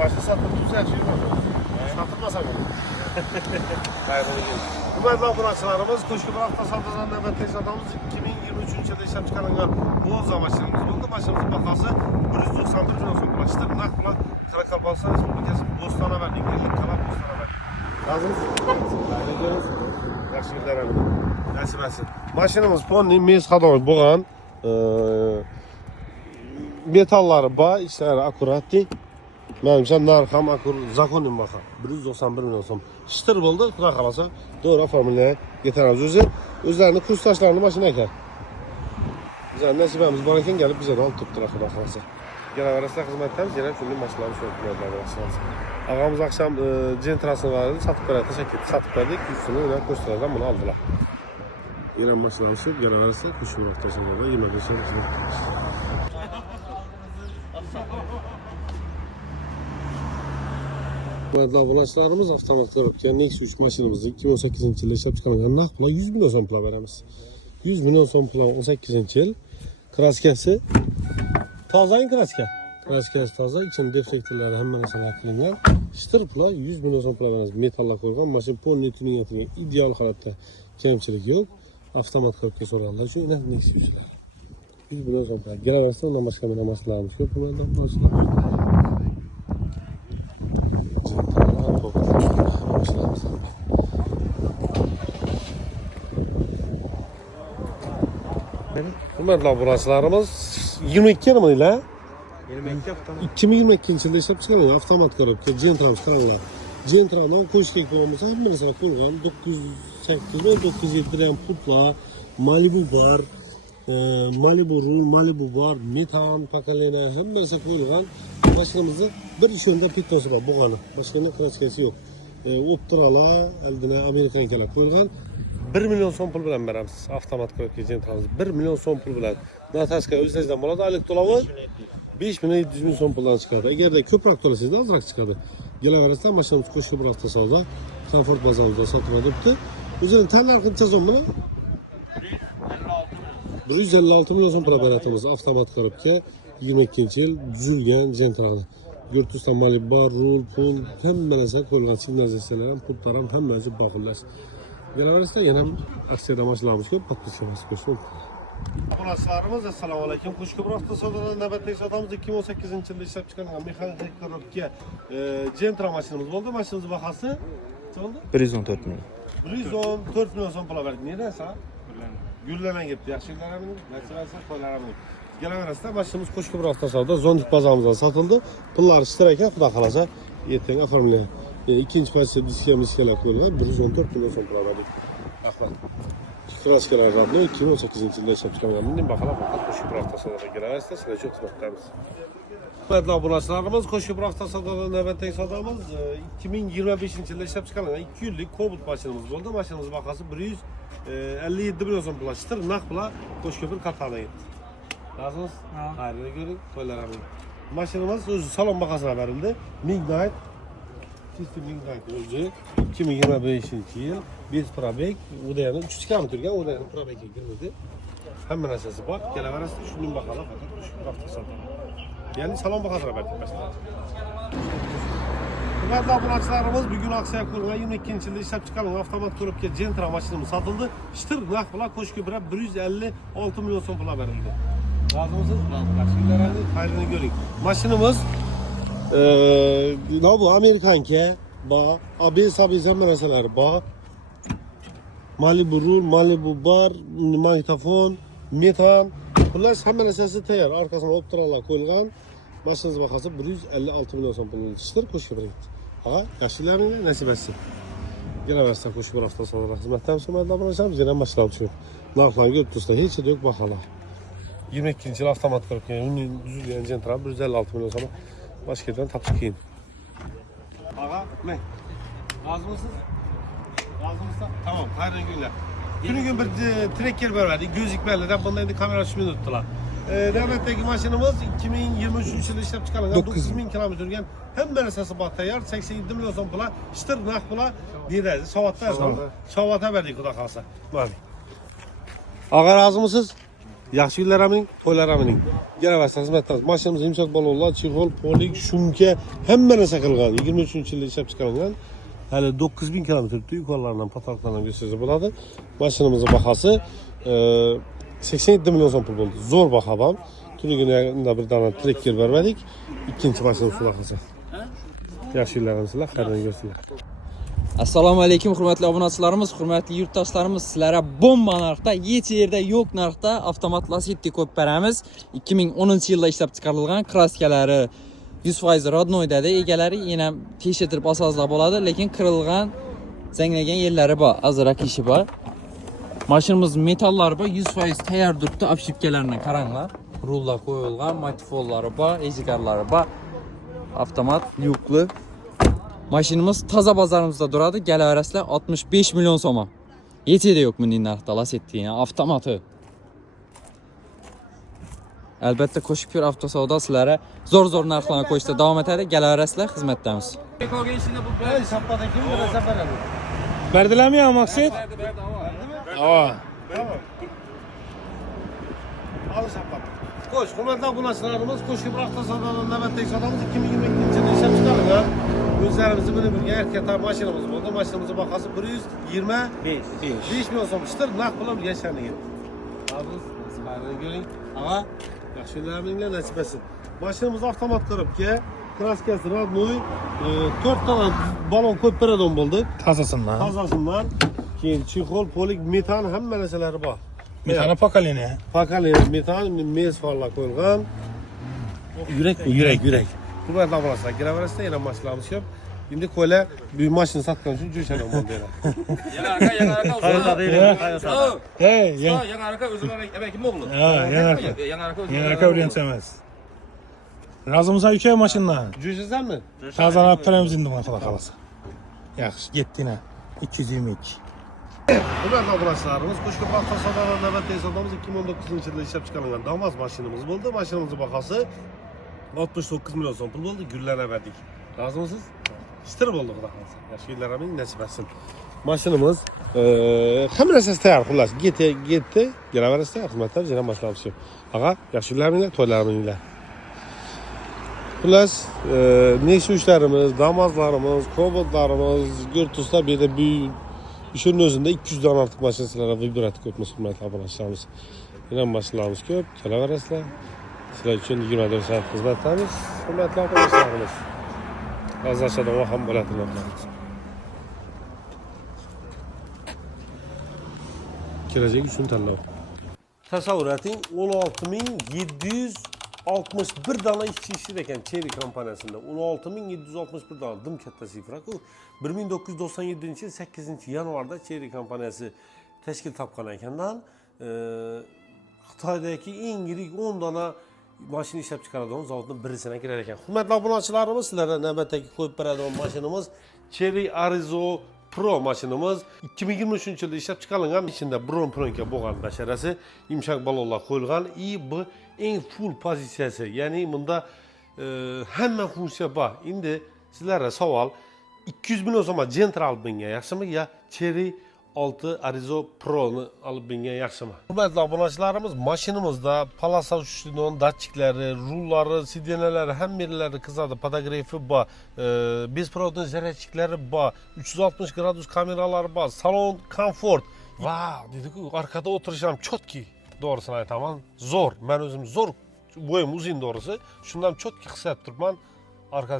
Başta satılmış her şey var. Satılmasa bile. Hürmetli abunatçılarımız, Kuşku Bırak'ta satılan nöbetteyiz adamız 2023 yılda işlem çıkarılan Boğaz'a maşinimiz oldu. Maşinimizin bakası 191 milyon son bulaştır. Nakla Karakalpakstan Respublikası Bostan'a verdik. Geldik Kalan Bostan'a verdik. Razımız? Ayrıca yaxşı günler əmin. Nəsib etsin. Maşinimiz Ponni, Mes Xadoy, Boğan. Metalları ba, içləri akuratdır. Mənimcə narxam akur zakonin baxa 191 milyon som. Şıtır buldu, xuda qalasa doğru formülaya yeterəmiz. Özlərini kursdaşlarını maşına əkər. Bizə nəsibəmiz var ikən gəlib bizə də alıb tutdular xuda qalasa. Gələn arasında xidmətlərimiz yenə külli maşınları sökülmədilər başlayacağız. Ağamız axşam centrasını var idi, satıb verdi, təşəkkür etdi. Satıb verdi, üstünü ilə kurslardan bunu aldılar. Yenə maşınları söküb, gələn arasında kuşun vaxtasında da 25 sene tutdular. Abunatçılarımız avtomat korupsiya Nexus 3 maşinimizi 2018 yılda işlep çıkarılan nakla 100 milyon son pula veremiz. 100 milyon son pula 18 yıl. Kraskesi tazayın kraske. Kraskesi taza, içinde defektirleri hemen sana klinler. Çıtır pula 100 milyon son pula veremiz. Metalla koyulgan maşin ponni tüning yatırıyor. İdeal halatta kemçilik yok. Avtomat korupsiya soranlar için yine Nexus 3'ler. 100 milyon son pula. Gelen arasında ondan başka bir maşinlarımız yok. Bunlardan başlar. Hürmetli abunatçılarımız 22 yıl ile 2022 yılında işlep çıkarılan avtomat korupsiya Gentra'mız karanlar. Gentra'dan koşkek babamıza hem mesela koyulan 908-907 lirayan putla Malibu var, Malibu Rul, Malibu var, Metan, Pakalena hem mesela koyulan başkanımızı bir iş yönde pittosu var Boğan'ı. Başkanın kraskesi yok. Optrala, eldine Amerikan kelak koyulan 1 milyon son pul bilen veremiz. Avtomat korupsiya Gentra'mız 1 milyon son pul bilen. Nataşka özdeşden buladı. Aylık dolabı 5 milyon 700 bin son puldan çıkardı. Eğer de köprak dolasıydı azrak çıkardı. Gelen arasında maşinimiz Kuşku Bırak'ta salda. Comfort bazamızda satın edipti. Üzerine tel arkın sezon bunu 156 milyon son pula beratımız. Avtomat korupsiya 22 yıl düzülgen Gentra'da. Gürtüstan Malibu, Rul, Pul, hemmelese koyulgan signalizasiyonlar, pultaram hemmelese bakırlar. Gelen arasında yine aksiyada maçlarımız yok, patlaşıyoruz. Abunatçılarımız, Esselamu Aleyküm. Kuşku Bırak'ta satılan nöbetteyiz adamız 2018 yılında işlep çıkarılan mekanik korupsiya Gentra maşinimiz oldu. Maşinimizin bakası ne oldu? 114 milyon. 114 milyon son pula verdik. Neden sağ? Güllenen gitti. Yaşlılara mı? Mesela koylara mı? Gelen arasında maşinimiz Kuşku Bırak'ta satılan zondik bazamızdan satıldı. Pullar iştirerken xuda kalacak. Yeteneğe formüleye. İkinci parça diskeler koyuyorlar. 114 milyon son pula verdik. Bakın. Kraskeler adlı 2018 yılında işlep çıkarılan bakalım Kuşku Bırak'ta satılan gelen arasında size çok tutmaktayız. Hürmetli abunatçılarımız, Kuşku Bırak'ta satılan nöbetteyiz adamız 2025 yılında işlep çıkarılan 2 yıllık Kobalt maşinimiz oldu. Maşinimizin bakası 157 milyon son pula çıtır. Nakla Kuşku Bırak katağına gitti. Razınız? Hayrını görün, koylara verin. Maşinimiz özü salon bakasına verildi. Midnight Sistem Midnight özü 2025 yıl 1 probek, o da yani 300 kilometre o da yani probek'e girmedi. Hemen esası bak, gelen arasında şunun bakalım fakat Kuşku Bırak'ta satılan. Yani salon bakasına verdik başta. Hürmetli abunatçılarımız, bugün aksiya kuruluna 22 yılında işlep çıkarılan avtomat korupsiya Gentra maşinimiz satıldı. Çıtır nakla Kuşku Bırak 156 milyon son pula verildi. Razı mısınız? Razı. Hayrını görün. Maşinimiz ne bu Amerikanke, ba, abi zemereseler ba, Malibu Rul, Malibu Bar, magnetofon, metan, bunlar hemen esası teyar. Arkasına optralar koyulgan. Maşinimiz bakası 156 milyon son pulunu çıtır Kuşku Bırak. Ha, yaşlılarına nasip etsin. Gene versen Kuşku Bırak'ta sonra hizmetten sonra da bulacağım. Yine başlayalım şu. Narflan götürse hiç de yok bakalım. 22 yıl avtomat korupsiya düzülgen Gentra 156 milyon sonra başka yerden tap çıkayım. Ağa ne? Razı mısınız? Razı mısın? Tamam, hayırlı günler. Günü gün bir trekker verdik, gözükmelerden bundan da kamera açmayı tuttular. Devletteki maşinimiz 2023 yılında işlep çıkarılan 9000 kilometre hem beresesi bahtayar 87 milyon son pula çıtır nak pula nerede? Savat'ta yazalım. Savat'a verdik o da kalsa. Abi. Ağa razı mısınız? Yaxshi yillar amining, to'ylar amining. Kelaversin xizmatimiz. Mashinamiz yumshoq balonlar, chexol, polik, shumka hamma narsa qilgan. 23-yilda ishlab chiqarilgan. Hali 9000 kilometr yuqorilardan patalaklardan gösterse bo'ladi. Mashinamizning bahasi 87 milyon so'm pul bo'ldi. Zo'r baho ham. Tunigina bir dona trekker bermedik. İkinci mashinamiz sulaqasi. Yaxshi yillarimiz, xayrli ko'rsinlar. Assalomu alaykum hurmatli obunachilarimiz, hurmatli yurtdoshlarimiz. Sizlarga bomba narxda, hech yerda yo'q narxda avtomat Lacetti ko'p beramiz. 2010-yilda ishlab chiqarilgan kraskalari 100% rodnoydada, egalari yana tekshirib olsangizlar bo'ladi, lekin kirilgan, zanglagan yerlari bor, azroq ishi bor. Mashinamiz metallari bor, 100% tayyor turibdi, obshipkalarini qaranglar. Rullar qo'yilgan, motifollari bor, ezikarlari bor. Avtomat, lyukli. Mashinamiz toza bozorimizda turadi. Kelaverasizlar 65 milyon so'm. Yetida yo'q bunday narxda Lacetti, avtomati. Albatta qo'shib yur avtosavdo sizlarga zo'r narxlarni qo'yishda davom etadi. Kelaverasizlar, xizmatdamiz. Berdilarmi ya Maqsad? Ava. Qo'sh, hurmatli obunachilarimiz, qo'shib bir avtosavdodan navbatdagi savdomiz 2022-yilda ishlab chiqarilgan. O'zlarimizni bilib yurgan erkaklar mashinamiz bo'ldi. Mashinamizning bahasi 125 milyon so'm. Ishtir naqd pul bilan yashaning. Aziz, sizlarni ko'ring. Aga, yaxshi yillarminglar nasib etsin. Mashinamiz avtomat korobka, kraskasi rodnoy, 4 ta balon ko'p peradon bo'ldi. Tozasidan. Keyin chexol, polik, metan hamma narsalari bor. Metana pokoleniya. Pokoleniya metan, mes farlar qo'yilgan. Yurak. Hurmatli obunachilar, kelaverasizlar, yana mashinalarimiz ko'p. Endi qo'ylar bu mashina sotgan uchun jo'shana bo'ldi. Yana aka. Hey, Yana aka o'zim kim o'g'li? Ha, yana aka o'rgansangiz. Razımızdan uka mashinani. Jo'shasanmi? Tazalab beramiz endi mana xudo xolasa. Yaxshi, yetdina. 222. Hurmatli obunachilarimiz, Qo'shko'p avtosavdodan navbatdagi savdomiz 2019-yilda ishlab chiqarilgan Damas mashinamiz bo'ldi. Mashinamizning bahasi 69 milyon so'm pul bo'ldi. Gullarni berdik. Rozimisiz? Ishtir bo'ldi xudo xolasa. Yaxshi yillarimiz nasib etsin. Mashinamiz hamma narsasi tayyor, xullas. Getdi. Kelaverasizlar, xizmatlar, yana mashinamiz shu. Aga, yaxshi yillarimiz, to'ylarimizlar. Xullas, necha ishlarimiz, Damazlarimiz, Cobaltlarimiz, Gurtusda bu yerda Şunun özünde 200 dan artıq masinalara vibrat ko'pmiz, hurmatli obunachilarimiz. Yana mashinalarimiz ko'p, kelaverasizlar. Sizlar uchun 24 soat xizmatdamiz, hurmatli obunachilarimiz. G'azashada ham bo'ladi. Kelajak uchun tanlov. Tasavvur eting, 16761 dona ishchi ishlar ekan Cherry kompaniyasida. 16761 dona dim katta sifra-ku. 1997-yil 8-yanvarda Cherry kompaniyasi tashkil topgan ekandan, Xitoydagi eng yirik 10 dona mashina ishlab chiqaradigan zavodning birisiga kirar ekan. Hurmatli obunachilarimiz, sizlarga navbatdagi qo'yib beradigan mashinamiz Cherry Arizo Pro mashinamiz 2023-yilda ishlab chiqarilgan. Ichida bron pronka bo'lgan basharasi, yumshoq balonlar qo'yilgan, bu eng full pozitsiyasi. Ya'ni bunda hamma funksiya bor. Endi sizlarga savol, 200 milyon so'm Gentra olib bingan yaxshimi yo Cherry 6 Arizo Pro'ni olib bingan yaxshimi? Hurmatli obunachilarimiz, mashinamizda palasa uchidan datchiklari, rullari, sidinalari, hamma yerlari qizadi, podogrefi bor, bezprovodni zaryadchiklari bor, 360 gradus kameralari bor, salon komfort. Vau, dedi-ku, arkada o'tirish ham chotki. Doğrusunu aytaman, zo'r. Men o'zim zo'r, bo'yim uzun doğrusu. Shundan chotki his etib turibman. Arka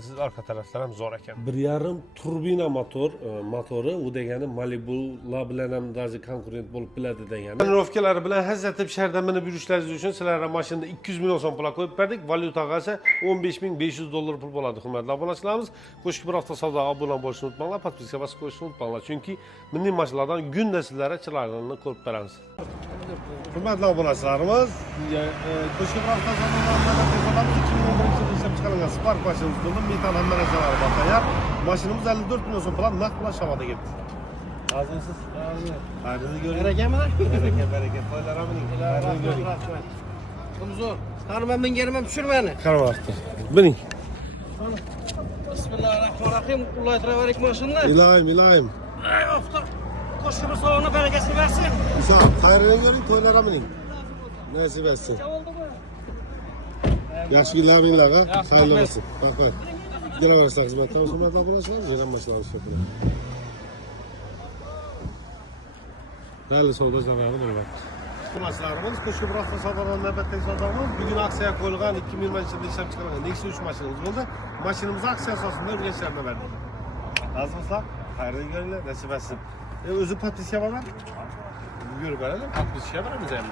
taraflar ham zo'r ekan. 1.5 turbina motori, u degani Malibu'lar bilan ham darzi konkurent bo'lib biladi degani. Tonirovkalari bilan hazzatib shaharda minib yurishlaringiz uchun sizlarga mashinada 200 milyon so'm pul qo'yib berdik. Valyutaga esa 15500 dollar pul bo'ladi, hurmatli obunachilarimiz. Qo'shib bir hafta savdo obuna bo'lishni unutmanglar, podpiska bosib qo'yishni unutmanglar, chunki milliy mashinalardan kunda sizlarga chiroylarini ko'rib beramiz. Hurmatli obunachilarimiz, qo'shib bir hafta savdodan 2011-yilda ishlab chiqarilgan Spark mashinamiz bo'ldi. Metan hamma narsalari bor tayyor. Mashinamiz 54 milyon so'm bilan naqd pul shavada ketdi. Rozimisiz? Xayrli ko'ring. Baraka. To'ylarimiz. Zo'r. Qani men yerimam tushirmani. Qarabaqti. Biling. Bismillahirrohmanirrohim. Qullaytiraverik mashinani. Iloyim. Ey ofta. Qo'shib sog'ni barakasini bersin. Sağ, xayrli ko'ring, to'ylarimiz. Nasip etsin. Yaxshi kunlar minglarga. Xayrli bo'lsin. Rahmat. Kelaverasizlar xizmatdan. Hurmatli obunachilar, yerdan mashinalar ishlatadi. Xayrli savdo zamanı bo'ladi. Maşinalarımız Koşku Bırakma Savdaları'nın nöbetteki savdalarımız bugün aksaya koyulgan 2020 yılında işlem çıkarılan Nexia 3 maşinamız oldu. Maşinamızı aksiya asasında ürgeçlerine verdik. Lazımsa hayırlı görüyle nasip etsin. Özü patisya var mı? Görüp verelim. Patisya var mı üzerinde?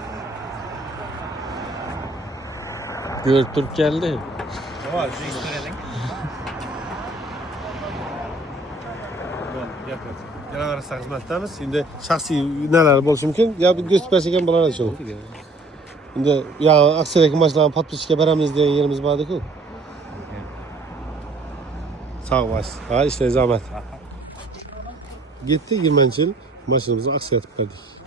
Görtürüp geldi. Var. Yapın. Genel arasında hizmetlerimiz. Şimdi şahsi neler bo'lishi mumkin? Ya bir göstersen bo'laradi shu. Şimdi ya aksiyadagi maşinalarni patpishga beramiz degan yerimiz bor-ku. Sağ ol. Ha, işte zahmet. Gitti 20 yıl maşinamızı aksiya etib berdik.